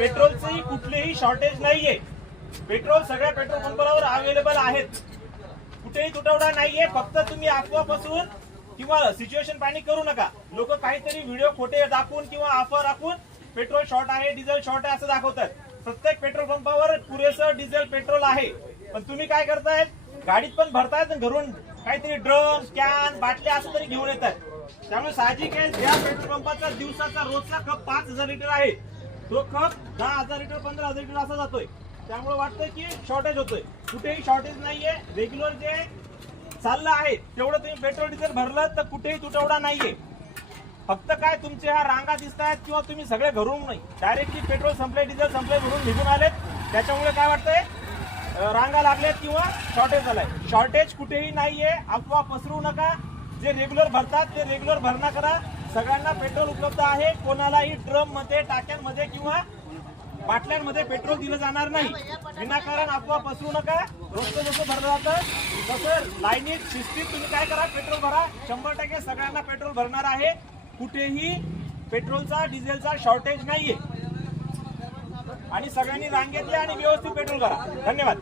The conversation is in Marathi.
पेट्रोलची कुठलीही शॉर्टेज नाहीये। पेट्रोल सगळ्या पेट्रोल पंपावर अवेलेबल आहेत, कुठेही तुटवडा नाहीये। फक्त तुम्ही अफवापासून किंवा सिच्युएशन पॅनिक करू नका। लोक काहीतरी व्हिडिओ खोटे दाखवून किंवा अफवा दाखवून पेट्रोल शॉर्ट आहे, डिझेल शॉर्ट आहे असं दाखवतात। प्रत्येक पेट्रोल पंपावर पुरेसं डिझेल पेट्रोल आहे, पण तुम्ही काय करतायत, गाडीत पण भरतायत आणि घरून काहीतरी ड्रम कॅन बाटल्या असं तरी घेऊन येतात। त्यामुळे साहजिक आहे, ज्या पेट्रोल पंपाचा दिवसाचा रोजचा खप 5000 लिटर आहे, तो खप 10,000 लिटर 15,000 लिटर असा जातोय। त्यामुळे वाटतं की शॉर्टेज होतोय, कुठेही शॉर्टेज नाहीये। रेग्युलर जे चाललं आहे तेवढं तुम्ही पेट्रोल डिझेल भरलं तर कुठेही तुटवडा नाहीये। फक्त काय तुमचे ह्या रांगा दिसतायत किंवा तुम्ही सगळे घरून नाही डायरेक्टली पेट्रोल संपले डिझेल संपले म्हणून निघून आलेत, त्याच्यामुळे काय वाटतंय रांगा लागल्यात किंवा शॉर्टेज झालाय। शॉर्टेज कुठेही नाहीये, अफवा पसरवू नका। जे रेग्युलर भरतात ते रेग्युलर भरणा करा। सगळ्यांना पेट्रोल उपलब्ध आहे, कोणालाही ड्रम मध्ये टाक्यांमध्ये किंवा बाटल्यांमध्ये पेट्रोल दिलं जाणार नाही। विनाकारण अफवा पसरू नका। रोजचं जसं भरलं जातं तसं लाईनीत शिस्तीत तुम्ही काय करा, पेट्रोल भरा। 100% सगळ्यांना पेट्रोल भरणार आहे, कुठेही पेट्रोलचा डिझेलचा शॉर्टेज नाहीये। आणि सगळ्यांनी रांगेत या आणि व्यवस्थित पेट्रोल करा। धन्यवाद।